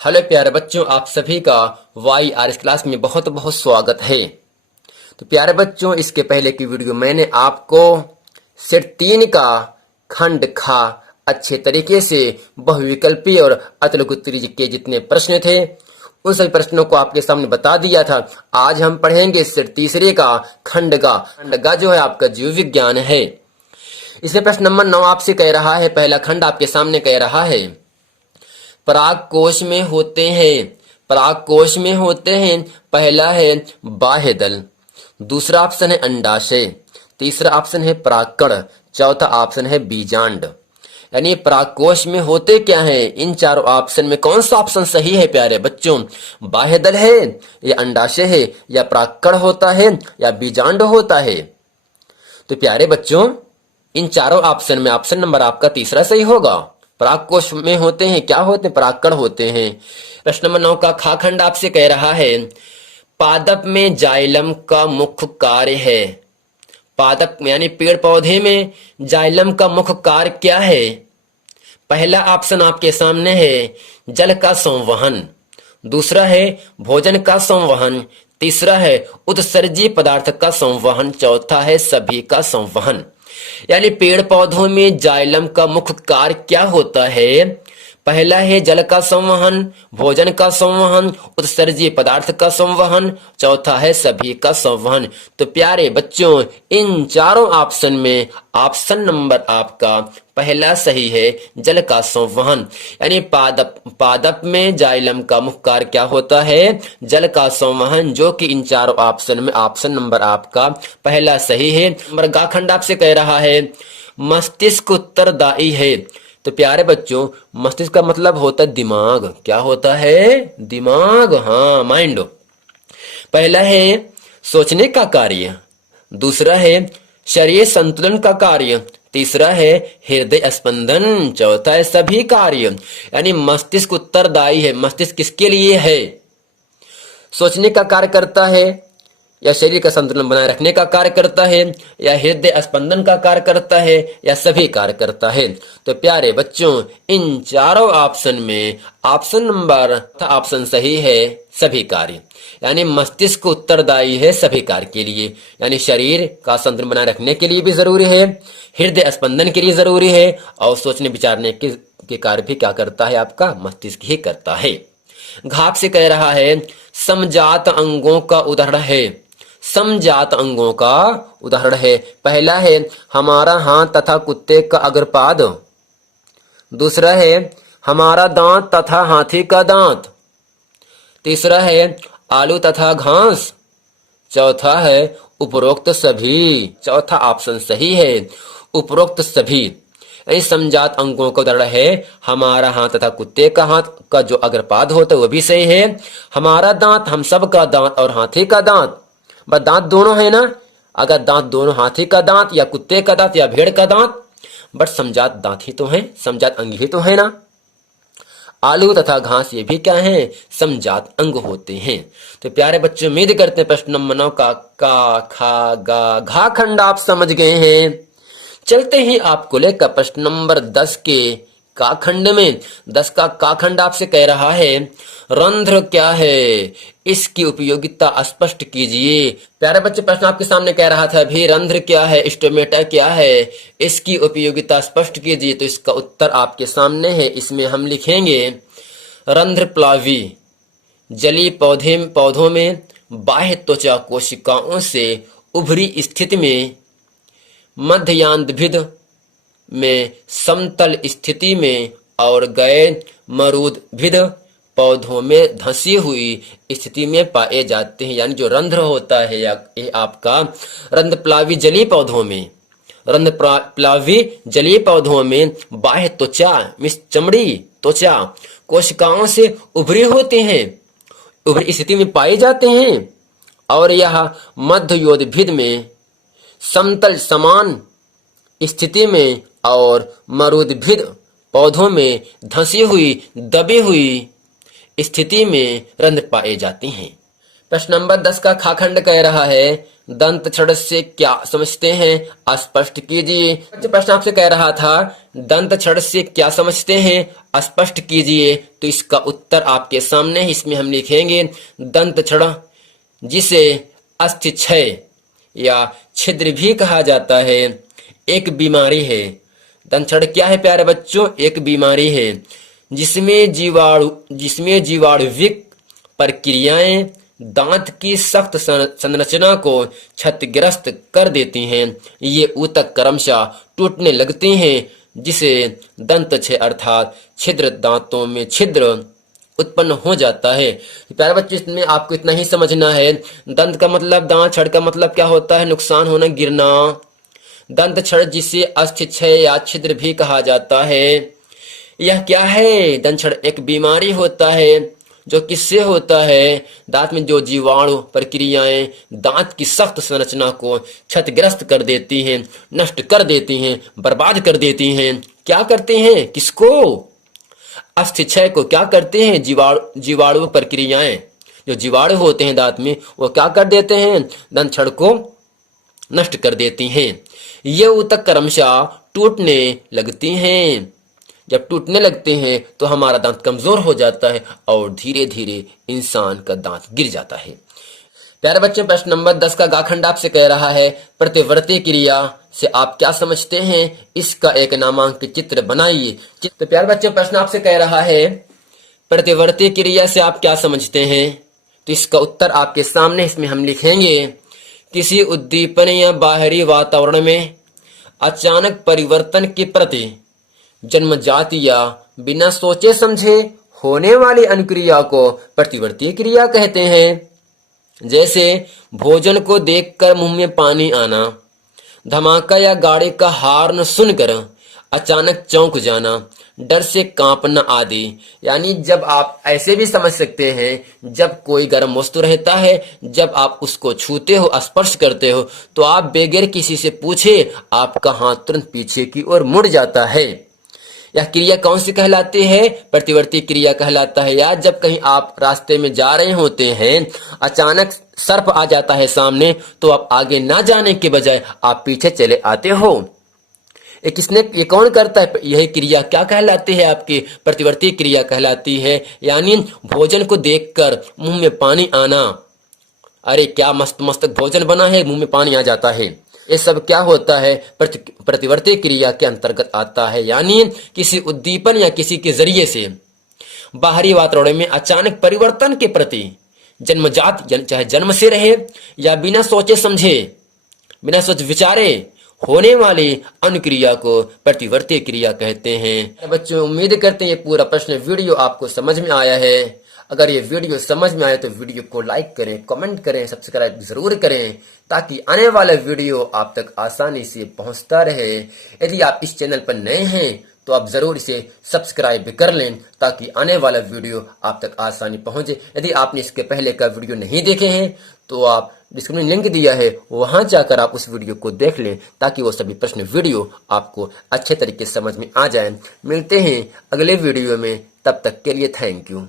Hello प्यारे बच्चों, आप सभी का वाई आर एस क्लास में बहुत बहुत स्वागत है। तो प्यारे बच्चों, इसके पहले की वीडियो मैंने आपको सेट 3 का खंड खा अच्छे तरीके से बहुविकल्पी और अतुलकुत्री के जितने प्रश्न थे उन सभी प्रश्नों को आपके सामने बता दिया था। आज हम पढ़ेंगे सेट तीसरे का खंड का जो है आपका जीव विज्ञान है। इसे प्रश्न नंबर 9 आपसे कह रहा है, पहला खंड आपके सामने कह रहा है पराग कोश में होते हैं। पराग कोश में होते हैं, पहला है बाह्य दल, दूसरा ऑप्शन है अंडाशय, तीसरा ऑप्शन है परागकण, चौथा ऑप्शन है बीजांड। यानी परागकोश में होते क्या है, इन चारों ऑप्शन में कौन सा ऑप्शन सही है प्यारे बच्चों? बाह्य दल है या अंडाशय है या परागकण होता है या बीजांड होता है? तो प्यारे बच्चों, इन चारों ऑप्शन में ऑप्शन नंबर आपका तीसरा सही होगा। परागकोश में होते हैं, क्या होते हैं? परागकण होते हैं। प्रश्न नंबर 9 का खा खंड आपसे कह रहा है पादप में जाइलम का मुख्य कार्य है। पादप यानी पेड़ पौधे में जाइलम का मुख्य कार्य क्या है? पहला ऑप्शन आपके सामने है जल का संवहन, दूसरा है भोजन का संवहन, तीसरा है उत्सर्जी पदार्थ का संवहन, चौथा है सभी का संवहन। यानी पेड़ पौधों में जाइलम का मुख्य कार्य क्या होता है? पहला है जल का संवहन, भोजन का संवहन, उत्सर्जीय पदार्थ का संवहन, चौथा है सभी का संवहन। तो प्यारे बच्चों, इन चारों ऑप्शन में ऑप्शन नंबर आपका पहला सही है, जल का संवहन। यानी पादप में जाइलम का मुख्य कार्य क्या होता है? जल का संवहन, जो कि इन चारों ऑप्शन में ऑप्शन नंबर आपका पहला सही है। नंबर गा खंड आपसे कह रहा है मस्तिष्क उत्तरदायी है। तो प्यारे बच्चों, मस्तिष्क का मतलब होता है दिमाग। क्या होता है? दिमाग, हाँ, माइंड। पहला है सोचने का कार्य, दूसरा है शरीर संतुलन का कार्य, तीसरा है हृदय स्पंदन, चौथा है सभी कार्य। यानी मस्तिष्क उत्तरदायी है। मस्तिष्क किसके लिए है? सोचने का कार्य करता है, या शरीर का संतुलन बनाए रखने का कार्य करता है, या हृदय स्पंदन का कार्य करता है, या सभी कार्य करता है। तो प्यारे बच्चों, इन चारों ऑप्शन में ऑप्शन नंबर ऑप्शन सही है, सभी कार्य। यानी मस्तिष्क उत्तरदायी है सभी कार्य के लिए। यानी शरीर का संतुलन बनाए रखने के लिए भी जरूरी है, हृदय स्पंदन के लिए जरूरी है, और सोचने विचारने के कार्य भी क्या करता है? आपका मस्तिष्क ही करता है। घाप से कह रहा है समजात अंगों का उदाहरण है। समजात अंगों का उदाहरण है, पहला है हमारा हाथ तथा कुत्ते का अग्रपाद, दूसरा है हमारा दांत तथा हाथी का दांत, तीसरा है आलू तथा घास, चौथा है उपरोक्त सभी। चौथा ऑप्शन सही है, उपरोक्त सभी। समजात अंगों का उदाहरण है हमारा हाथ तथा कुत्ते का हाथ का जो अग्रपाद होता है वो भी सही है, हमारा दांत हम सब का दांत और हाथी का दांत। बस दांत दोनों है ना, अगर दांत दोनों हाथी का दांत या कुत्ते का दांत या भेड़ का दांत, बट समजात दांत ही तो है, समजात अंग ही तो है ना। आलू तथा घास ये भी क्या है? समजात अंग होते हैं। तो प्यारे बच्चों, उम्मीद करते हैं प्रश्न नंबर 9 का खा गा घा खंड आप समझ गए हैं। चलते ही आपको लेकर प्रश्न नंबर 10 के का खंड में। 10 का खंड आपसे कह रहा है रंध्र क्या है, इसकी उपयोगिता स्पष्ट कीजिए। प्यारे बच्चे, प्रश्न आपके सामने कह रहा था अभी रंध्र क्या है, स्टोमेटा क्या है, इसकी उपयोगिता स्पष्ट कीजिए। तो इसका उत्तर आपके सामने है। इसमें हम लिखेंगे रंध्र प्लावी जलीय पौधों में बाह्य त्वचा कोशिकाओं से उभरी स्थिति में, मध्यांतभिद में समतल स्थिति में, और गैर मरूदभिद पौधों में धंसी हुई स्थिति में पाए जाते हैं। यानी जो रंध्र होता है ये आपका रंध्रप्लावी जलीय पौधों में, रंध्रप्लावी जलीय पौधों में बाह्य त्वचा मिस चमड़ी त्वचा कोशिकाओं से उभरे होते हैं, उभरी स्थिति में पाए जाते हैं, और यह मध्ययोधभिद में समतल समान स्थिति में और मरूदभिद पौधों में धंसी हुई दबी हुई स्थिति में रंध्र पाए जाते हैं। प्रश्न नंबर 10 का खाखंड कह रहा है दंत छड़ से क्या समझते हैं स्पष्ट कीजिए। जो प्रश्न आपसे कह रहा था दंत छड़ से क्या समझते हैं स्पष्ट कीजिए, तो इसका उत्तर आपके सामने है। इसमें हम लिखेंगे दंत छड़ जिसे अस्थि क्षय या छिद्र भी कहा जाता है एक बीमारी है। दंत छड़ क्या है प्यारे बच्चों? एक बीमारी है जिसमें जीवाणुविक प्रक्रियाएं दांत की सख्त संरचना को क्षतिग्रस्त कर देती हैं। ये ऊतक क्रमशः टूटने लगती हैं जिसे दंत क्षय अर्थात छिद्र, दांतों में छिद्र उत्पन्न हो जाता है। प्यारे बच्चों इसमें आपको इतना ही समझना है। दंत का मतलब दांत, छड़ का मतलब क्या होता है? नुकसान होना, गिरना। दंत छड़ जिसे अस्थि क्षय या छिद्र भी कहा जाता है, यह क्या है? दंत छड़ एक बीमारी होता है जो किससे होता है? दांत में जो जीवाणु प्रक्रियाएं दांत की सख्त संरचना को क्षतिग्रस्त कर देती हैं, नष्ट कर देती हैं, बर्बाद कर देती हैं। क्या करते हैं? किसको? अस्थि क्षय को क्या करते हैं? जीवाणु प्रक्रियाएं, जो जीवाणु होते हैं दांत में, वो क्या कर देते हैं? दंत छड़ को नष्ट कर देती हैं। ये ऊतक क्रमशः टूटने लगती हैं। जब टूटने लगते हैं तो हमारा दांत कमजोर हो जाता है और धीरे धीरे इंसान का दांत गिर जाता है। प्यारे बच्चों प्रश्न नंबर 10 का गाखंड आपसे कह रहा है प्रतिवर्ती क्रिया से आप क्या समझते हैं? इसका एक नामांकित चित्र बनाइए। तो प्यारे बच्चों प्रश्न आपसे कह रहा है प्रतिवर्ती क्रिया से आप क्या समझते हैं? तो इसका उत्तर आपके सामने। इसमें हम लिखेंगे किसी उद्दीपन या बाहरी वातावरण में अचानक परिवर्तन के प्रति जन्मजात या बिना सोचे समझे होने वाली अनुक्रिया को प्रतिवर्ती क्रिया कहते हैं। जैसे भोजन को देखकर मुंह में पानी आना, धमाका या गाड़ी का हॉर्न सुनकर अचानक चौंक जाना, डर से कांपना आदि। यानी जब आप ऐसे भी समझ सकते हैं जब कोई गर्म वस्तु रहता है, जब आप उसको छूते हो, स्पर्श करते हो, तो आप बगैर किसी से पूछे आपका हाथ तुरंत पीछे की ओर मुड़ जाता है। यह क्रिया कौन सी कहलाती है? प्रतिवर्ती क्रिया कहलाता है। या जब कहीं आप रास्ते में जा रहे होते हैं, अचानक सर्प आ जाता है सामने, तो आप आगे ना जाने के बजाय आप पीछे चले आते हो। ये कौन करता है? यही क्रिया क्या कहलाती है? आपकी प्रतिवर्ती क्रिया कहलाती है। यानी भोजन को देखकर मुंह में पानी आना, अरे क्या मस्त मस्त भोजन बना है, मुंह में पानी आ जाता है। ये सब क्या होता है? प्रतिवर्ती क्रिया के अंतर्गत आता है। यानी किसी उद्दीपन या किसी के जरिए से बाहरी वातावरण में अचानक परिवर्तन के प्रति जन्मजात, चाहे जन्म से रहे या बिना सोचे समझे, बिना सोच विचारे होने वाली अनुक्रिया को प्रतिवर्ती क्रिया कहते हैं। बच्चों उम्मीद करते हैं ये पूरा प्रश्न वीडियो आपको समझ में आया है। अगर ये वीडियो समझ में आए तो वीडियो को लाइक करें, कमेंट करें, सब्सक्राइब जरूर करें ताकि आने वाला वीडियो आप तक आसानी से पहुंचता रहे। यदि आप इस चैनल पर नए हैं तो आप जरूर इसे सब्सक्राइब कर लें ताकि आने वाला वीडियो आप तक आसानी पहुंचे। यदि आपने इसके पहले का वीडियो नहीं देखे हैं तो आप डिस्क्रिप्शन में लिंक दिया है, वहां जाकर आप उस वीडियो को देख लें ताकि वो सभी प्रश्न वीडियो आपको अच्छे तरीके से समझ में आ जाए। मिलते हैं अगले वीडियो में, तब तक के लिए थैंक यू।